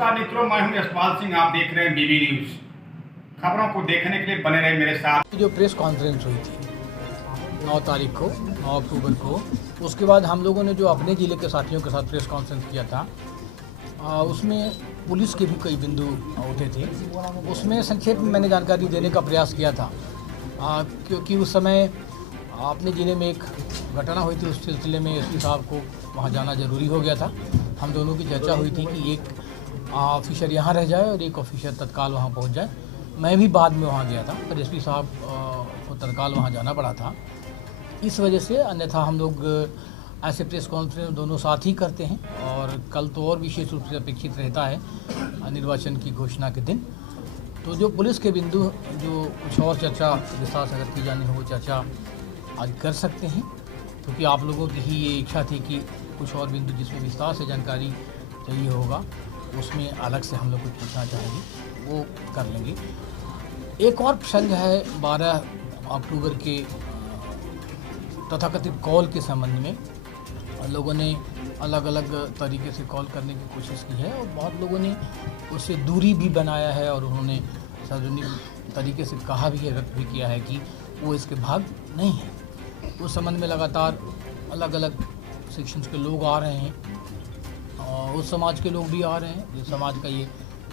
नमस्कार मित्रों, मैं हूं यशपाल सिंह। आप देख रहे हैं बीबी न्यूज। खबरों को देखने के लिए बने रहे मेरे साथ। जो प्रेस कॉन्फ्रेंस हुई थी 9 तारीख को, 9 अक्टूबर को, उसके बाद हम लोगों ने जो अपने ज़िले के साथियों के साथ प्रेस कॉन्फ्रेंस किया था, उसमें पुलिस के भी कई बिंदु उठे थे। उसमें संक्षेप में मैंने जानकारी देने का प्रयास किया था, क्योंकि उस समय अपने ज़िले में एक घटना हुई थी। उस सिलसिले में एसपी साहब को वहाँ जाना ज़रूरी हो गया था। हम दोनों की चर्चा हुई थी कि एक ऑफिसर यहाँ रह जाए और एक ऑफिसर तत्काल वहाँ पहुँच जाए। मैं भी बाद में वहाँ गया था, पर एसपी साहब को तत्काल वहाँ जाना पड़ा था। इस वजह से, अन्यथा हम लोग ऐसे प्रेस कॉन्फ्रेंस दोनों साथ ही करते हैं, और कल तो और विशेष रूप से अपेक्षित रहता है निर्वाचन की घोषणा के दिन। तो जो पुलिस के बिंदु, जो कुछ और चर्चा विस्तार से अगर की जानी हो, वो चर्चा आज कर सकते हैं, क्योंकि आप लोगों की ही ये इच्छा थी कि कुछ और बिंदु जिसमें विस्तार से जानकारी चाहिए होगा, उसमें अलग से हम लोग कुछ पूछना चाहेंगे, वो कर लेंगे। एक और प्रसंग है 12 अक्टूबर के तथाकथित कॉल के संबंध में। लोगों ने अलग अलग तरीके से कॉल करने की कोशिश की है, और बहुत लोगों ने उससे दूरी भी बनाया है, और उन्होंने सार्वजनिक तरीके से कहा भी है, व्यक्त भी किया है कि वो इसके भाग नहीं है। उस संबंध में लगातार अलग अलग सेक्शंस के लोग आ रहे हैं, और उस समाज के लोग भी आ रहे हैं जिस समाज का ये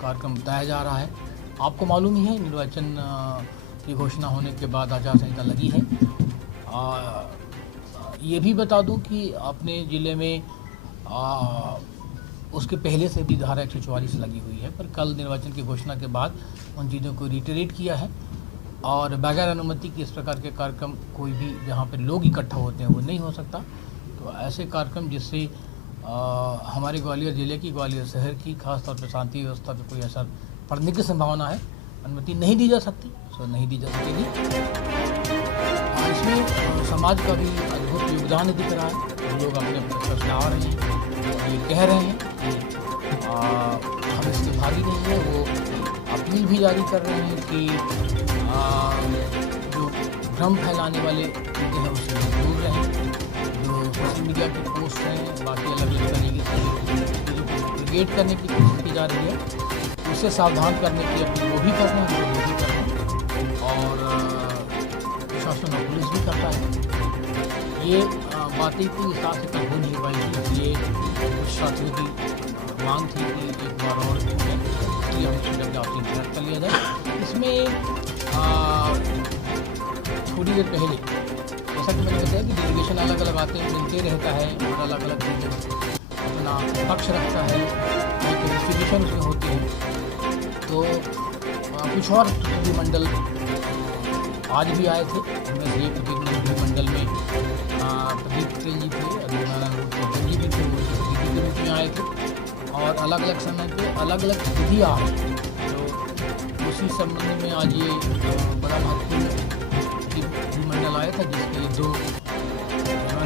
कार्यक्रम बताया जा रहा है। आपको मालूम ही है, निर्वाचन की घोषणा होने के बाद आचार संहिता लगी है। ये भी बता दूं कि अपने ज़िले में उसके पहले से भी धारा 144 लगी हुई है, पर कल निर्वाचन की घोषणा के बाद उन चीज़ों को रिटरेट किया है, और बगैर अनुमति के इस प्रकार के कार्यक्रम कोई भी जहाँ पर लोग इकट्ठा होते हैं वो नहीं हो सकता। तो ऐसे कार्यक्रम जिससे हमारे ग्वालियर ज़िले की, ग्वालियर शहर की, खासतौर पर शांति व्यवस्था पर कोई असर पड़ने की संभावना है, अनुमति नहीं दी जा सकती, सो नहीं दी जा सकेगी। इसमें समाज का भी अद्भुत योगदान दिख रहा है। लोग अपने प्रश्न आ रहे हैं, ये कह रहे हैं कि हम इसके भागी नहीं हैं। वो अपील भी जारी कर रहे हैं कि जो भ्रम फैलाने वाले चीज़ें हैं उससे दूर रहें। जो सोशल मीडिया की पोस्ट हैं, बाकी अलग अलग तरीके से जो प्रोपेगेट करने की कोशिश की जा रही है, उससे सावधान करने की अपील वो भी कर रहे हैं, वो भी कर रहे हैं, और प्रशासन और पुलिस भी करता है। ये बातें इतनी विस्तार से कल हो नहीं पाई थी, इसलिए कुछ साथियों की मांग थी कि एक बार और इसलिए हम सोचा कि आपसे इंटरेक्ट कर लिया जाए। इसमें थोड़ी देर पहले, जैसा कि मैंने बताया कि डेलीगेशन अलग अलग आते हैं, मिलते रहता है, और अलग अलग चीज़ें अपना पक्ष रखता है, इन्वेस्टिगेशन उसमें होती है। तो कुछ और प्रतिनिधिमंडल आज भी आए थे। उनमें से एक प्रतिनिधिमंडल में प्रदीप पटेल जी थे, अधीर जी भी थे, वो प्रतिनिधि के रूप में आए थे, और अलग अलग समय पे अलग अलग विधि आ रही है। तो उसी संबंध में आज ये बड़ा महत्वपूर्ण प्रतिनिधिमंडल आया था, जिसके 2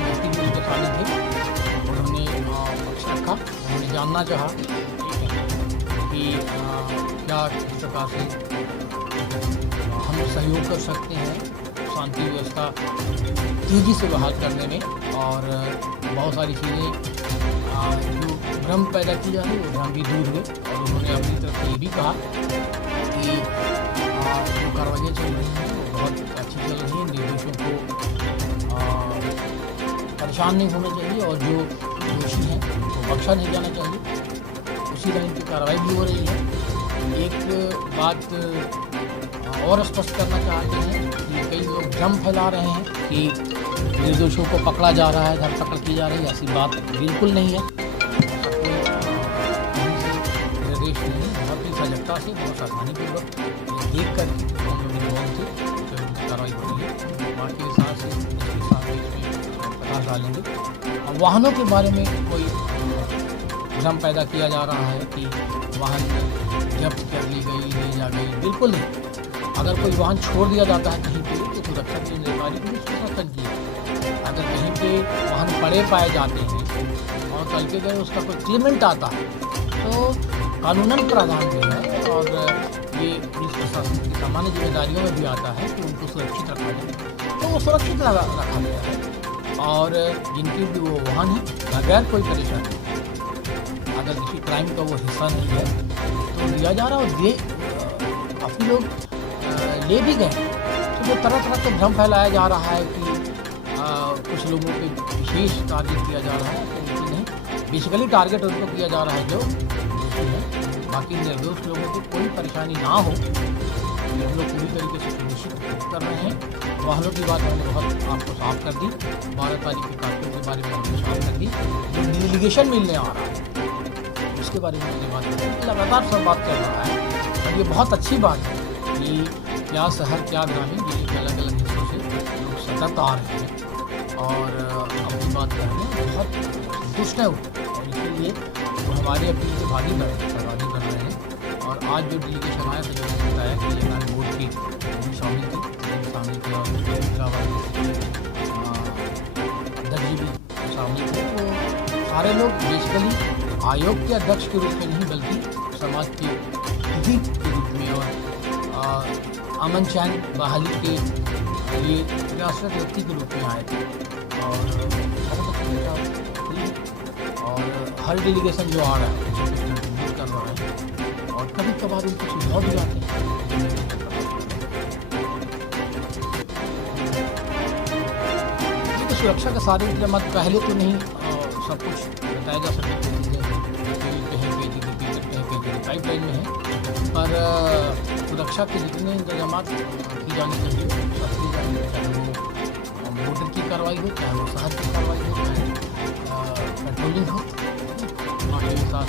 व्यक्ति भी उसके शामिल थे। उन्होंने पक्ष रखा, उन्होंने जानना चाहा कि क्या किस प्रकार से हम सहयोग कर सकते हैं शांति व्यवस्था तेज़ी से बहाल करने में, और बहुत सारी चीज़ें जो भ्रम पैदा की जा रही है वो भ्रम भी दूर हुए। और उन्होंने अपनी तरफ से ये भी कहा कि जो कार्रवाइयाँ चल रही हैं वो बहुत अच्छी चल रही हैं, निर्देशों को परेशान नहीं होना चाहिए, और जो दोषी हैं वो बख्शा नहीं जाना चाहिए। उसी तरह की कार्रवाई भी हो रही है। एक बात और स्पष्ट करना चाहते हैं कि कई लोग भ्रम फैला रहे हैं कि निर्दोषों को पकड़ा जा रहा है, धरपकड़ की जा रही है। ऐसी बात बिल्कुल नहीं है। निर्देश नहीं, बहुत ही सजगता से, बहुत सावधानीपूर्वक देख कर हम लोग थे कार्रवाई हो रही है। बाकी के साथ इसमें प्रकाश डालेंगे। वाहनों के बारे में कोई भ्रम पैदा किया जा रहा है कि वाहन जब्त कर ली गई, ले जा गई, बिल्कुल नहीं। अगर कोई वाहन छोड़ दिया जाता है कहीं पे, तो सुरक्षा की जिम्मेदारी भी प्रशासन की है। अगर कहीं पे वाहन पड़े पाए जाते हैं और कल के गए उसका कोई क्लेमेंट आता है, तो कानूनन प्रावधान भी है, और ये पुलिस प्रशासन की सामान्य जिम्मेदारियों में भी आता है कि उनको सुरक्षित रखा जाए। तो वो सुरक्षित रखा गया है, और जिनके भी वो वाहन है, बगैर कोई परेशानी, अगर अगर किसी क्राइम का वो हिस्सा नहीं है तो दिया जा रहा है। और काफ़ी लोग ले भी गए। तो वो तरह तरह का भ्रम फैलाया जा रहा है कि कुछ लोगों पे विशेष टारगेट किया जा रहा है, तो नहीं, बेसिकली टारगेट उनको किया जा रहा है जो दोषी है। बाकी निर्दोष लोगों को कोई परेशानी ना हो, ये हम लोग पूरी तरीके से सुनिश्चित कर रहे हैं। वाहनों की बात हमने बहुत आपको साफ कर दी, 12 तारीख के काफिलों के बारे में हमने साफ कर दी। जो डेलीगेशन मिलने आ रहा है उसके बारे में हमने बात कर दी। लगातार सब बात कर रहा है और ये बहुत अच्छी बात है कि क्या शहर क्या ग्रामीण जिले के अलग अलग हिस्सों से लोग सतर्क आ रहे हैं और अपनी बात कर रहे हैं, बहुत संतुष्ट है और इसीलिए वो हमारे अपनी से भागी कर रहे हैं। और आज जो डेलीगेशन आया था, जो मैंने बताया कि ये बोर्ड की शामिल थी और अध्यक्ष जी भी शामिल थे। तो सारे लोग बेसिकली आयोग के अध्यक्ष के रूप में नहीं बल्कि समाज के हित के रूप में और अमन चैन बहाली के लिए प्रयासरत व्यक्ति के रूप में आए थे। और बहुत अच्छा और हर डेलीगेशन जो आ रहा है उसे कंट्रीब्यूट कर रहा है और कभी कभार उनको सुझाव भी आते हैं। तो सुरक्षा का सारे इंतजाम पहले तो नहीं सब कुछ बताया जा सके, पाइपलाइन में है, पर सुरक्षा के जितने इंतजाम की जानी चाहिए सब की जानी, चाहे वो मोटर की कार्रवाई हो, चाहे वो शहर की कार्रवाई हो, चाहे पेट्रोलिंग हो, पार्टी के साथ